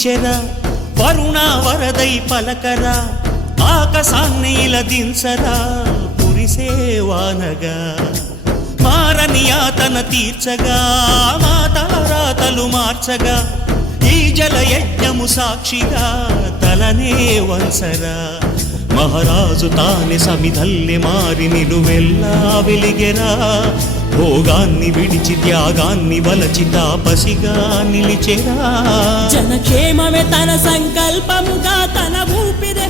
నిలిచెరా వరుణ వరదై పలకరా ఆకాశాన్ని దించరా కురిసేవానగా మారని యాతన తీర్చగా మాతారాతలు మార్చగా ఈ జలయజ్ఞము సాక్షిగా తలనే వంచరా మహారాజు తానే సమిధల్లె మారి నిలువెల్లా వెలిగెరా భోగాన్ని విడిచి త్యాగాన్ని వలచి తాపసిగా నిలిచెరా జనక్షేమమే తన సంకల్పముగా తన ఊపిరి